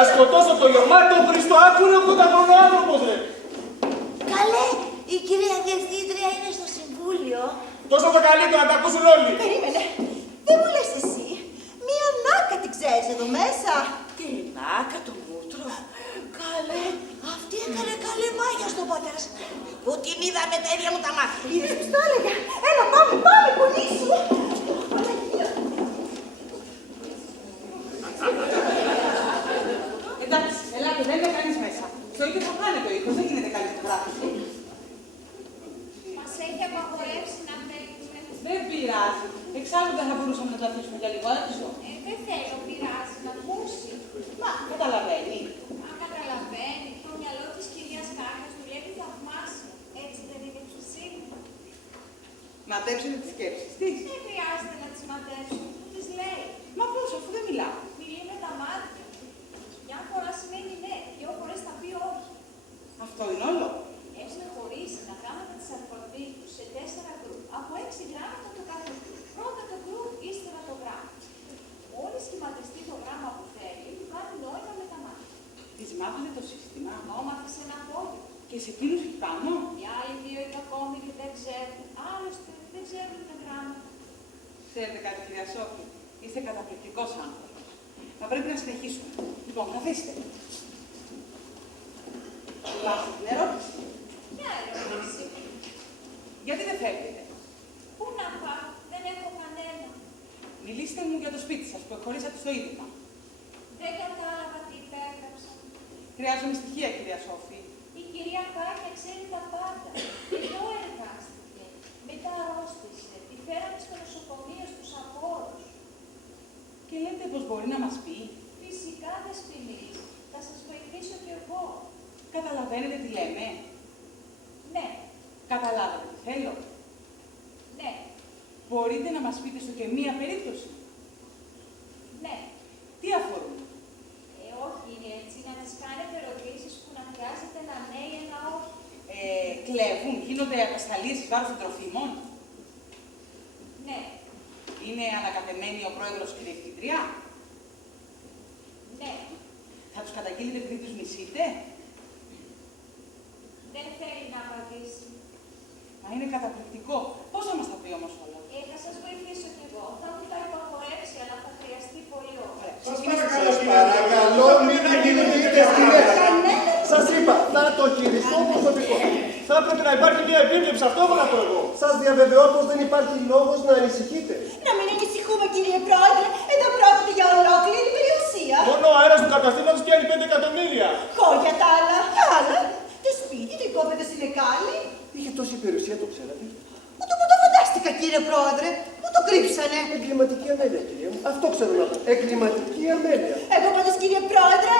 να σκοτώσω το Ιωμάτο Χριστό, άκουρε 80χρονο άνθρωπος, ρε. Καλέ, η κυρία Διευθύντρια είναι στο συμβούλιο. Τόσο το καλύτερο να τα ακούσουν όλοι. Περίμενε, δεν μου λες εσύ. Μία νάκα την ξέρεις εδώ μέσα. Τι νάκα το μούτρο. Καλέ, αυτή έκανε καλή μάγια στον πατέρα σου. Που την είδα με τα ίδια μου τα μάτια. Είδες πως τα έλεγα. Έλα, πάμε, πονήσου. Εντάξει, ελάτε, δεν είναι κανείς μέσα. Στο ίδιο θα πάνε το ήχος, δεν γίνεται καλή φωτογράφηση. Μας έχει απαγορεύσει να παίξουμε. Δεν πειράζει. Εξάλλου δεν θα μπορούσαμε να το αφήσουμε για λίγο έξω. Δεν θέλω, πειράζει να ακούσει. Μα, καταλαβαίνει. Αν καταλαβαίνει, το μυαλό της κυρίας Κάρνας δουλεύει θαυμάσια. Έτσι δεν είναι Χριστίνη. Ματέψετε τις σκέψεις της. Δεν χρειάζεται να τις ματέψω, που τις λέει. Μα πώς, αφού δεν μιλάω. Μιλεί με τα μάτια. Μια φορά σημαίνει ναι, δυο φορές θα πει όχι. Αυτό είναι όλο. Έχει να χωρίσει τα γράμματα της αλφαβήτου σε 4 γκρουπ. Από 6 γράμματα το κάθε γκρουπ. Πρώτα το γκρουπ, ύστερα το γράμμα. Μόλις σχηματιστεί το γράμμα που θέλει, του κάνει νόημα με τα μάτια. Της μάθανε το σύστημα. Το μάθησε ένα απόγευμα. Και σε εκείνους πάνω. Οι άλλοι δύο είναι ακόμη και δεν ξέρουν. Άλλωστε δεν ξέρουν τα γράμματα. Ξέρετε κάτι, κυρία Σόφη, είστε καταπληκτικός άνθρωπος. Θα πρέπει να συνεχίσουμε. Λοιπόν, καθίστε. Πάστε την ερώτηση. Ποια ερώτηση. Γιατί δεν φεύγετε. Πού να πάω, δεν έχω κανένα. Μιλήστε μου για το σπίτι σας που εκχωρήσατε στο ίδρυμα. Δεν κατάλαβα τι υπέγραψα. Χρειάζομαι στοιχεία, κυρία Σόφη. Η κυρία Κάρια ξέρει τα πάντα. Εδώ εργάστηκε. Μετά αρρώστησε. Τη φέρανε στο νοσοκομείο στους απόρους. Και λέτε πως μπορεί να μας πει. Φυσικά δεσποινής. Θα σας βοηθήσω κι εγώ. Καταλαβαίνετε τι λέμε. Ναι, Καταλάβατε τι θέλω. ναι, Μπορείτε να μας πείτε στο και μία περίπτωση. ναι. Τι αφορούν. Όχι, είναι έτσι. Να τις κάνετε ερωτήσεις που να χρειάζεται ένα ναι ή ένα όχι. Κλέβουν, γίνονται ατασταλίες εις βάρος των τροφίμων. Ναι, Είναι ανακατεμένοι ο πρόεδρος και η διευθύντρια. ναι. Θα τους καταγγείλετε επειδή τους μισείτε. Δεν θέλει να απαντήσει. Μα είναι καταπληκτικό. Πώς θα μας τα πει όμως όλα. Θα σας βοηθήσω κι εγώ. Θα μου τα υπαγορεύσει, αλλά θα χρειαστεί πολύ ώρα. Σας παρακαλώ, μην δημιουργείτε σκηνές. Σας είπα, θα το χειριστώ προσωπικό. Θα έπρεπε να υπάρχει μια επίβλεψη, αυτό έχω να πω εγώ. Σας διαβεβαιώ πως δεν υπάρχει λόγος να ανησυχείτε. Να μην ανησυχούμε, κύριε Πρόεδρε. Εδώ πρόκειται για ολόκληρη περιουσία. Μόνο ο αέρας του καταστήματος πιάνει 5 εκατομμύρια. Χώρια τα άλλα. Τα άλλα. Το σπίτι, το οικόπεδο στην Εκάλη. Είχε τόση περιουσία, το ξέρατε. Ούτε μου το φαντάστηκα, κύριε Πρόεδρε. Μου το κρύψανε. Εγκληματική αμέλεια, κυρία μου. Αυτό ξέρω να πω. Εγκληματική αμέλεια. Εγώ πάντως, κύριε Πρόεδρε,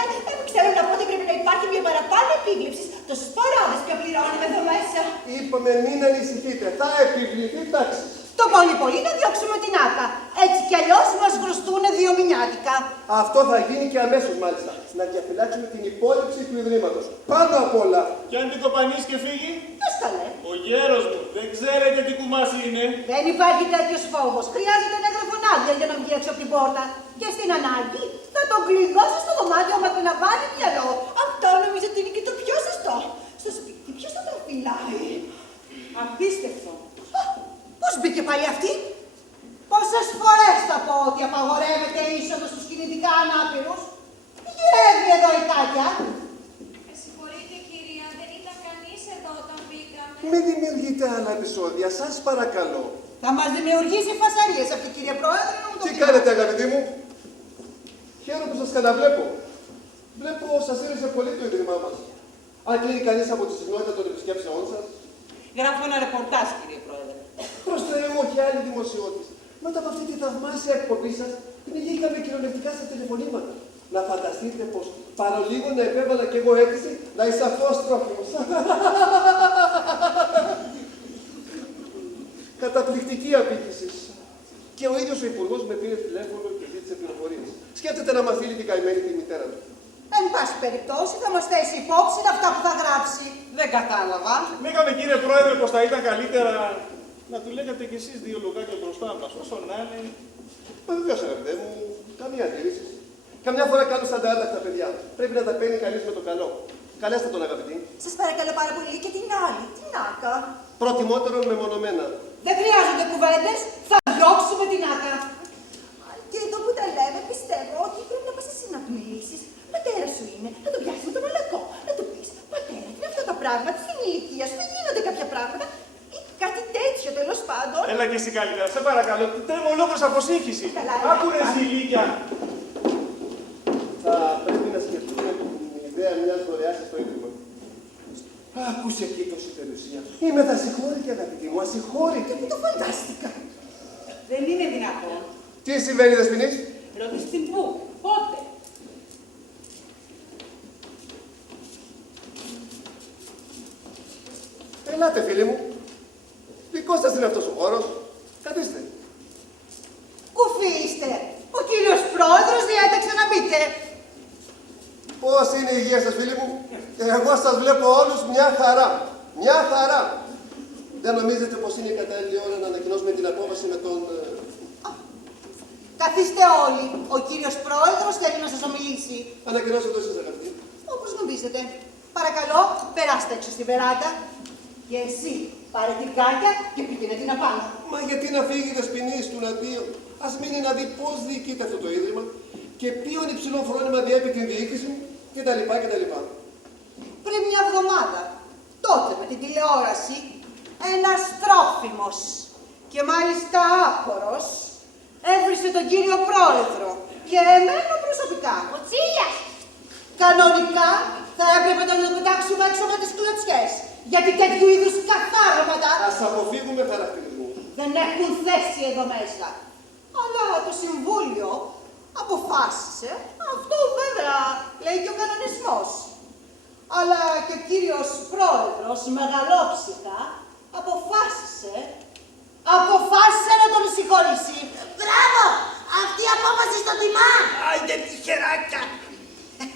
ξέρω να πω ότι πρέπει να υπάρχει μια παραπάνω επίβλεψη. Τόσες παράδες πια πληρώνουμε εδώ μέσα. Είπαμε μην ανησυχείτε. Θα επιβληθεί τάξη. Το πολύ πολύ να διώξουμε την άκα. Έτσι κι αλλιώς μας χρωστούν 2 μηνιάτικα. Αυτό θα γίνει και αμέσως μάλιστα. Να διαφυλάξουμε την υπόλοιψη του Ιδρύματος. Πάνω απ' όλα. Κι αν την κοπανίσει και φύγει. Ποιος τα λέει. Ο γέρος μου. Δεν ξέρετε τι κουμάσι είναι. Δεν υπάρχει τέτοιος φόβος. Χρειάζεται ένα γραφονάδια για να βγει έξω από την πόρτα. Και στην ανάγκη θα τον κλειδώσει στο δωμάτιο με να βάλει μυαλό. Αυτό νομίζω ότι είναι και το πιο σωστό. Στο σπίτι ποιος θα τον φυλάει. Απίστευτο. Πώς μπήκε πάλι αυτή. Πόσες φορές θα πω ότι απαγορεύεται η είσοδος στους κινητικά ανάπηρους. Γεύει εδώ η Κάτια. Με συγχωρείτε, κυρία, δεν ήταν κανείς εδώ όταν μπήκαμε. Μην δημιουργείτε άλλα επεισόδια, σας παρακαλώ. Θα μας δημιουργήσει φασαρίες αυτή, κύριε Πρόεδρε. να μου το Τι πείτε. κάνετε, αγαπητοί μου. Χαίρομαι που σας καταβλέπω. Βλέπω σας ήρθε πολύ το Ίδρυμά μας. Αν κλείνει κανείς από τη συχνότητα των επισκέψεών σας. Γράφω ένα ρεπορτάζ, κύριε Πρόεδρε. Προς Θεού, όχι άλλη δημοσιότης. Μετά από αυτή τη θαυμάσια εκπομπή σας, πνιγήκαμε κυριολεκτικά στα τηλεφωνήματα. Να φανταστείτε πως παρολίγο να επέβαλα κι εγώ αίτηση να εισαχθώ ως τρόφιμος. Καταπληκτική απήχηση. Και ο ίδιος ο Υπουργός με πήρε τηλέφωνο και ζήτησε πληροφορίες. Σκέφτεται να μαθαίνει την καημένη τη μητέρα του. Εν πάση περιπτώσει θα μας θέσει υπόψη αυτά που θα γράψει. Δεν κατάλαβα. Μήκαμε, κύριε Πρόεδρε, πως θα ήταν καλύτερα να του λέγατε κι εσείς 2 λογάκια μπροστά μας, όσο να είναι. Μα βεβαίως, αγαπητέ μου, καμία αντίρρηση. Καμιά φορά κάνω σαν τα άτακτα παιδιά. πρέπει να τα παίρνει κανείς με το καλό. Καλέστε τον, αγαπητή. Σας παρακαλώ πάρα πολύ και την άλλη, την Άκα. Προτιμότερο μεμονωμένα. Δεν χρειάζονται κουβέντες, θα διώξουμε την Άκα. Και εδώ που τα λέμε, πιστεύω ότι πρέπει να πας εσύ να του μιλήσεις. Πατέρα σου είναι, να το πιάσεις με το μαλακό. Να του πεις, πατέρα, τι είναι αυτά τα πράγματα, στην ηλικία σου δεν γίνονται κάποια πράγματα. Ή κάτι τέτοιο τέλος πάντων. Έλα και εσύ καλύτερα, σε παρακαλώ. Τρέμω ολόκληρος από σύγχυση. Καλά, Άκουρε ζηλίκια. Θα πρέπει να σκεφτούμε την ιδέα μιας δωρεάς στο ίδρυμα. Άκουσε εκεί το περιουσία. Είμαι ασυγχώρητη, αγαπητή μου, ασυγχώρητη. Και το φαντάστηκα. Δεν είναι δυνατόν. Τι συμβαίνει, Δεσποινή? Ρωτήστε την πού, πότε. Ελάτε, φίλοι μου. Δικός σας είναι αυτός ο χώρος. Καθίστε. Κουφί είστε. Ο κύριος πρόεδρος διέταξε να μπείτε. Πώς είναι η υγεία σας, φίλοι μου? Εγώ σας βλέπω όλους μια χαρά. Μια χαρά. Δεν νομίζετε πως είναι η κατάλληλη ώρα να ανακοινώσουμε την απόφαση με τον... Καθίστε όλοι. Ο κύριος πρόεδρος θέλει να σας ομιλήσει. Ανακοινώστε το εσείς, αγαπητοί. Όπως νομίζετε. Παρακαλώ, περάστε έξω στη βεράντα. Και εσύ, πάρε την κάρτα και πήγαινε την απάνω. Μα γιατί να φύγει η Δεσποινής του Ναντίου? Ας μείνει να δει πώς διοικείται αυτό το ίδρυμα και ποιον υψηλό φρόνημα διέπει την διοίκηση κτλ. Πριν μια εβδομάδα, τότε με την τηλεόραση, ένας τρόφιμος και μάλιστα άπορος έβρισε τον κύριο πρόεδρο και εμένα προσωπικά. Ο Τσίλιας. Κανονικά θα έπρεπε να το πετάξουμε έξω με τις κλωτσιές. Γιατί τέτοιου είδους καθάραματα Ας αποφύγουμε χαρακτηρισμούς. δεν έχουν θέση εδώ μέσα. Αλλά το Συμβούλιο αποφάσισε, αυτό βέβαια λέει και ο κανονισμός. Αλλά και ο κύριος πρόεδρος μεγαλόψυχα αποφάσισε να τον συγχωρήσει. Μπράβο! Αυτή η απόφαση στο τιμά! Άιντε τυχεράκια!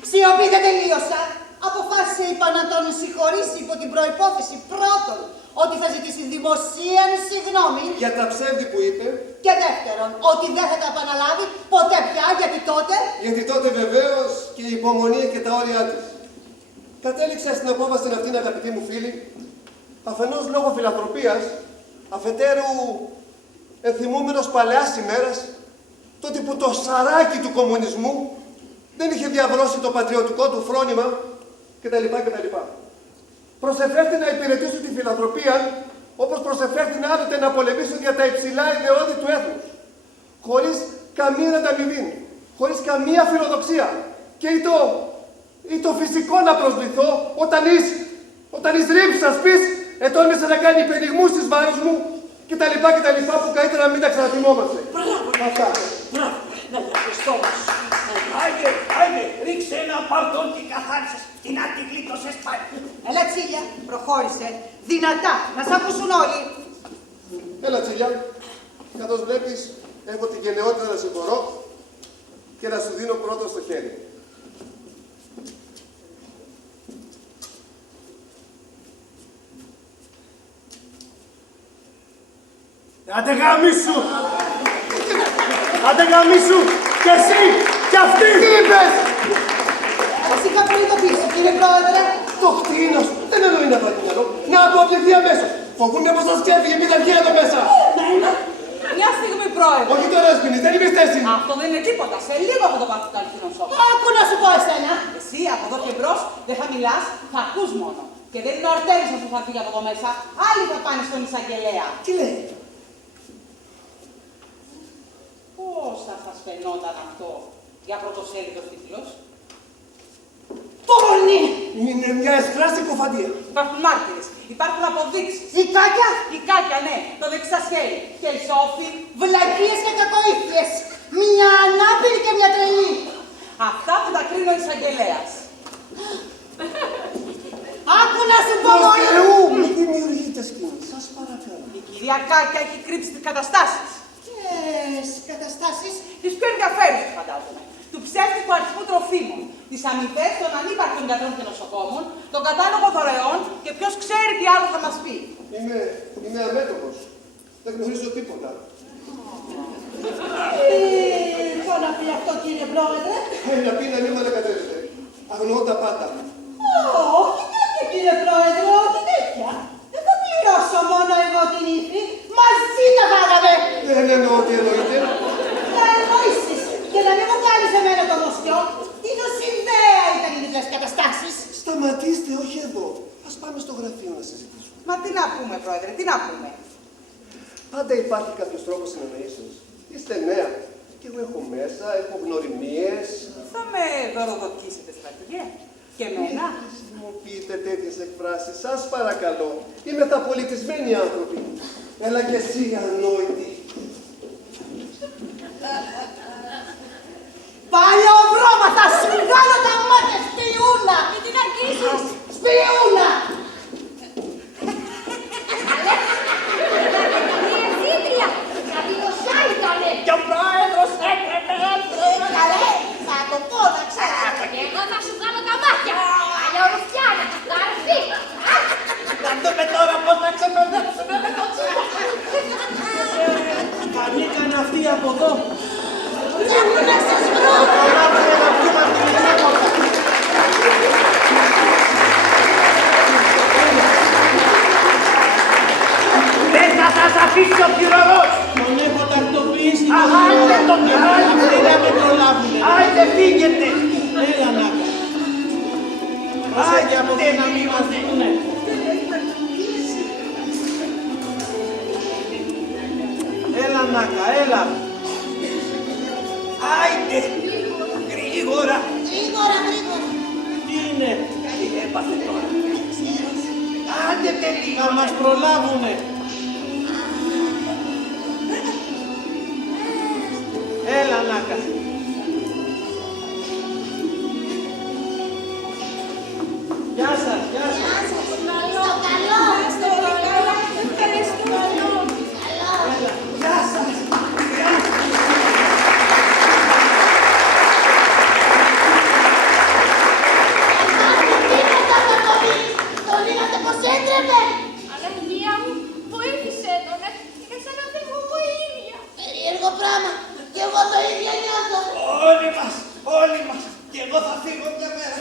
Σιωπή, δεν τελείωσα. Αποφάσισε, είπα, να τον συγχωρήσει υπό την προϋπόθεση πρώτον ότι θα ζητήσει δημοσίαν συγγνώμη. Για τα ψεύδι που είπε. Και δεύτερον, ότι δεν θα τα επαναλάβει ποτέ πια, γιατί τότε. Γιατί τότε βεβαίως και η υπομονή και τα όρια της. Κατέληξα στην απόφαση αυτήν, αγαπητοί μου φίλοι, αφενός λόγω φιλανθρωπίας, αφετέρου ενθυμούμενος παλαιάς ημέρας, τότε που το σαράκι του κομμουνισμού δεν είχε διαβρώσει το πατριωτικό του φρόνημα κτλ. Προσεφέρθη να υπηρετήσω τη φιλανθρωπία όπως προσεφέρθη άλλοτε να πολεμήσω για τα υψηλά ιδεώδη του έθνους. Χωρίς καμία ανταμοιβή, χωρίς καμία φιλοδοξία. Και ή το φυσικό να προσβληθώ όταν εις ρίψας πεις ετόλμησε να κάνει υπενιγμούς εις βάρος μου κτλ. Που καλύτερα να μην τα ξαναθυμόμαστε. Μπράβο! Αυτά. Μπράβο! Να διαβριστώ μας. Άιντε, ρίξε ένα παρτόν και καθάρισες. Τι να τη γλίτωσες πάλι. Έλα, Τσίλια, προχώρησε. Δυνατά, να σ' ακούσουν όλοι. Έλα, Τσίλια. Καθώς βλέπεις, έχω την γενναιότητα να συγχωρώ και να σου δίνω πρώτο στο χέρι. Άντε γαμίσου! Άντε γαμίσου! Και εσύ! Και αυτή! Τι είπες! Σας είχα προειδοποιήσει, κύριε πρόεδρε. Το κτίνο σου δεν εννοεί να βάλει μυαλό. Να αποφευχθεί αμέσως. Φοβούμαι πως θα σκέφτηκε, μην θα βγει εδώ μέσα. Μια στιγμή, πρόεδρε. Όχι τώρα, Σπινή, δεν είμαι στέση. Αυτό δεν είναι τίποτα. Σε λίγο θα το πάρει το αληθινό σώμα. Άκου να σου πω εσένα. Εσύ από εδώ και μπρος δεν θα μιλάς, θα ακούς μόνο. Και δεν είναι ο Αρτέμις που θα φύγει από εδώ μέσα. Άλλοι θα πάνε στον εισαγγελέα. Τι λέει. Πώς θα σας φαινόταν αυτό για πρωτοσέλιδος τίτλος? Πόνι! Είναι μια εσφράστη κοφαντία. Υπάρχουν μάρτυρες, υπάρχουν αποδείξεις. Ζικάκια, Η Κάκια, ναι, το δεξιά χέρι. Και η Σόφη. βλακίες και κακοήθειες. Μια ανάπηρη και μια τρελή. Αυτά που τα κρίνει ο εισαγγελέας. Άκου να σου πω Προς μόνο. Θεού, μην δημιουργείτε σκηνή. Σας παρακαλώ. Η κυρία Κάκια έχει κρύψει τις καταστάσεις. Ποιες καταστάσεις. Τις πιο ενδιαφέρουσες, φαντάζομαι. Του ψεύτικου αριθμού τροφίμων, τις αμοιβές των ανύπαρκτων γιατρών και νοσοκόμων, τον κατάλογο δωρεών και ποιος ξέρει τι άλλο θα μας πει. Είμαι αμέτωχος. Δεν γνωρίζω τίποτα. Τι να πει αυτό, κύριε πρόεδρε. Να πει να μην με ανακατεύετε. πάντα. Όχι τέτοια, κύριε Πρόεδρε, όχι τέτοια. Δεν θα πληρώσω μόνο εγώ την ύφη. Μαζί τα φάγαμε. Δεν εννοώ τι εννοείται. Θα εννοήσεις. Και να μην μου κάνεις εμένα το μοστιό. Τι νοσηλδαία ήταν οι διπλές καταστάσεις. Σταματήστε, όχι εδώ. Ας πάμε στο γραφείο να συζητήσουμε. Μα τι να πούμε, Πρόεδρε, τι να πούμε. Πάντα υπάρχει κάποιος τρόπος συνεννοήσεως. Είστε νέα. Και εγώ έχω μέσα, έχω γνωριμίες. Θα με δωροδοκίσετε, στρατηγέ. Και εμένα. Μην χρησιμοποιείτε τέτοιες εκφράσεις, σας παρακαλώ. Είμαι τα πολιτισμένοι άνθρωποι. Έλα και εσύ, ανόητη. Παλιοβρώμα, θα σου βγάλω τα μάτια, σπιούνα! Μην την αγγίσεις. Σπιούνα! Διευθύντρια, κατηγοριά ήτανε. Και ο πρόεδρος έπρεπε. Καλέ, θα το πω να ξέρεις. Εγώ θα σου βγάλω τα μάτια. Παλιορουφιάνα, καρφί. Να δούμε τώρα πώς θα ξεπερνέψουμε με το τσίπο. Ανήκαν αυτοί από εδώ. Θέλω να σας βρω. Δεν θα σας αφήσει ο φιρωρός. Τον έχω τακτοποιήσει. Άιντε τον Αυτοί δεν με προλάβουνε. Άιντε φύγετε. Έλα να. Προσέχει από εκεί να μην μας δείνουνε. Έλα Νάκα, έλα. Άιντε. Γρήγορα. Γρήγορα, γρήγορα. Τι είναι. Τι έπαθε τώρα. Άντε Να τελείω. μας προλάβουνε. Έλα Νάκα. Γεια σας, γεια σας. Στο καλό. Στο καλό. Ευχαριστούμε. Καλό. Γεια σας. Τι είναι αυτό το παιδί. Τον είδατε πως έτρεπε. Αλλαγία μου, βοήθησε τον, και σαν να δεν μου η ίδια. Περίεργο πράγμα. Κι εγώ το ίδιο νιώθω. Όλοι μας. Και εγώ θα φύγω μια μέρα.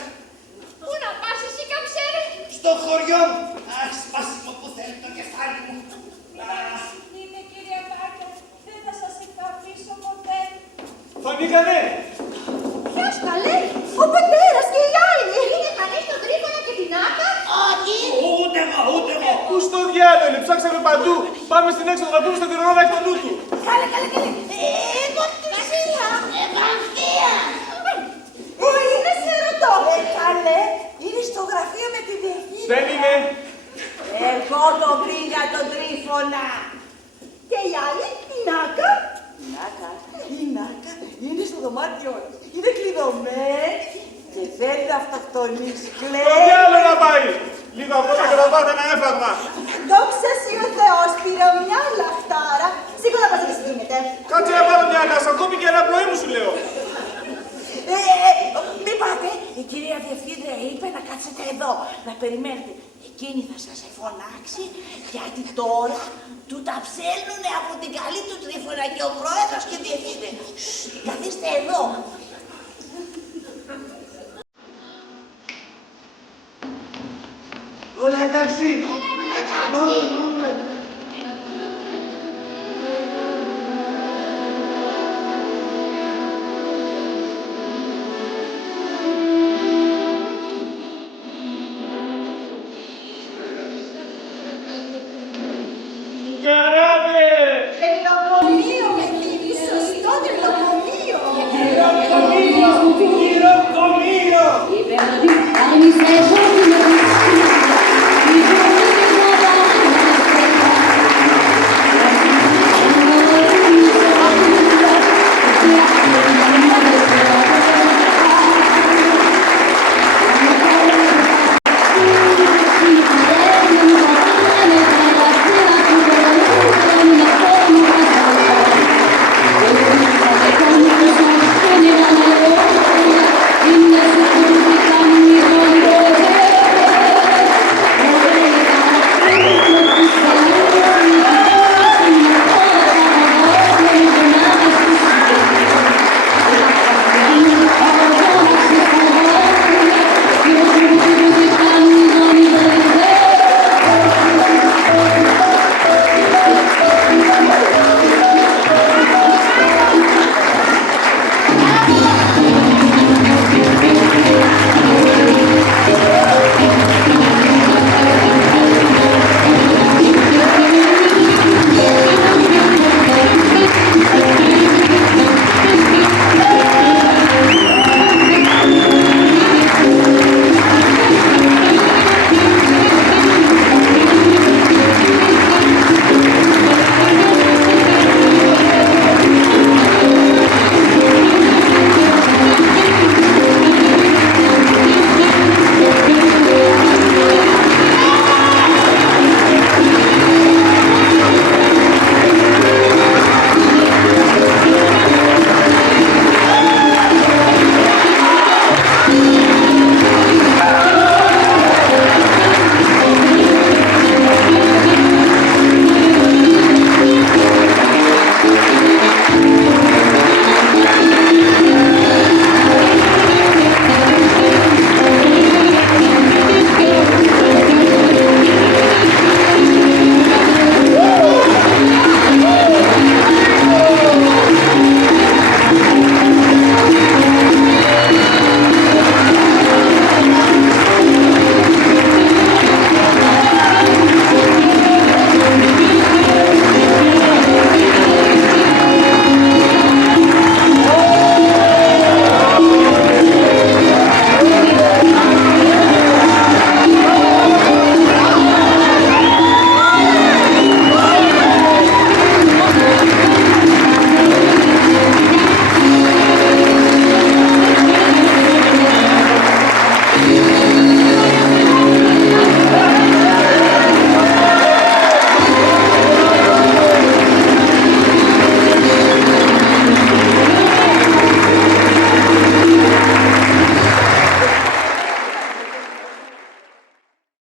Πού να πας εσύ, Καμψέρε? Στο χωριό μου. Αχ, σπάσιμο που θέλει το κεφάλι μου. Είναι, κύριε Μπάρκερ, δεν θα σας εκαφήσω ποτέ. Φανήκανε. Ποιος τα λέει, ο πατέρας και οι άλλοι. Είναι κανείς τον Τρίφωνα και την Άκα. Όχι. Ούτε εγώ. Πού στο διάλογο, ψάξαμε παντού. Πάμε στην έξοδο να πούμε στον κυρωνό να έχει το νου του. Καλέ. Εγώ τι είχα. Ευανθία. Πού είναι, σε ρωτώ. Καλέ, είναι στο γραφείο με τη διευθύντρια. Δεν είναι. Εγώ το πήγα τον Τρίφωνα. Και οι άλλοι, η Νάκα. Η Νάκα είναι στο δωμάτιο. Είναι κλειδωμένη και θέλει να αυτοκτονήσει. Το Κλαίει. διάλογο να πάει. Λίγο ακόμα και να πάτε ένα έφραγμα. Δόξα σοι ο Θεός, πήρα μια λαχτάρα. Σίγουρα πας και συγκίνεται. Κάτσε να πάρω μια ανάσα, ακόμη και ένα πρωί μου σου λέω. Μην πάτε, η κυρία Διευθύντρια είπε να κάτσετε εδώ, να περιμένετε. Εκείνη θα σας εφωνάξει, γιατί τώρα του τα ψέλνουνε από την καλή του Τρίφωνα και ο πρόεδρος και η Διευθύντρια. Καθίστε εδώ. Όλα εντάξει.